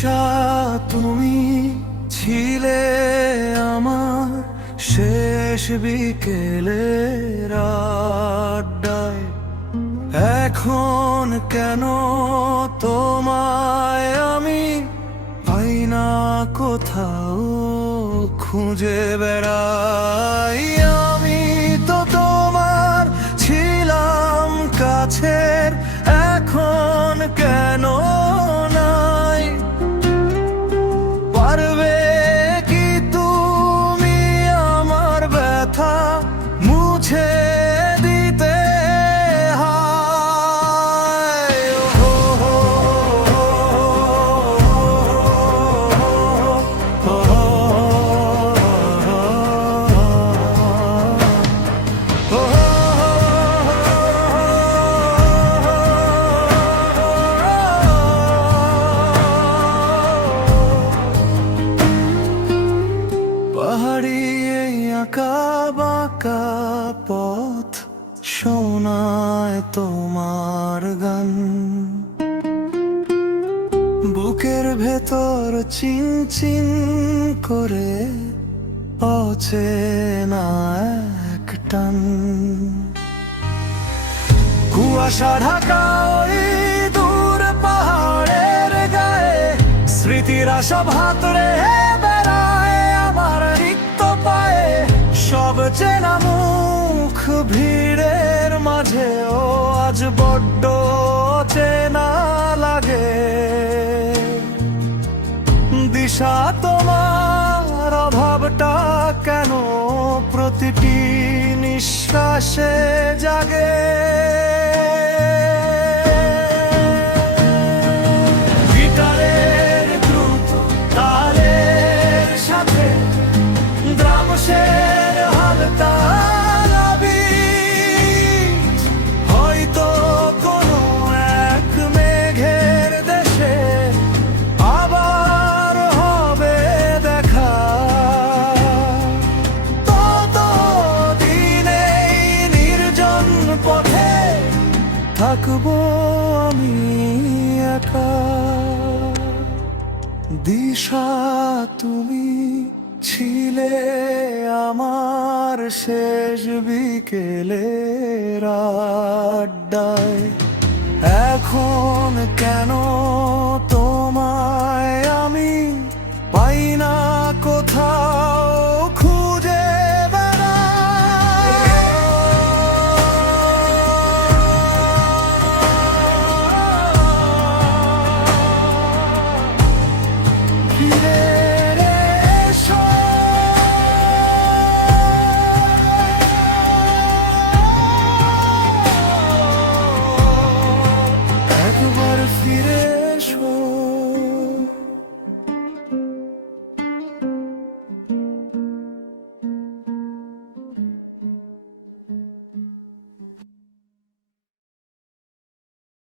দিশা তুমি ছিলে আমার শেষ বিকেলের আড্ডায়। এখন কেন তোমায় আমি পাই না কোথাও, খুঁজে বেড়াই। আমি তো তোমার ছিলাম কাছের, এখন কেন নাই? পারবে কি তুমি আমার ব্যথা মুছে দিতে? হায় ও হো হো হো হো হো। পাহাড়ি এই আঁকা বাঁকা পথ শোনায় তোমার গান, বুকের ভেতর চিনচিন করে অচেনা এক টান। কুয়াশা ঢাকা ওই দূর পাহাড়ের গায়ে স্মৃতিরা সব হাতড়ে বেড়ায় আমার রিক্ত পায়ে। সব চেনা মুখ ভিড়ের মাঝেও আজ বড্ড চেনা লাগে। দিশা তোমার অভাবটা কেন প্রতিটি নিঃশ্বাসে জাগে? গিটারের দ্রুত তালের সাথে দ্রামসের হালকা beat, হয়তো কোনো এক মেঘের দেশে আবার হবে দেখা। ততদিনে নির্জন পথে থাকবো আমি একা। দিশা তুমি ছিলে আমার শেষ বিকেলের আড্ডায়, এখন কেন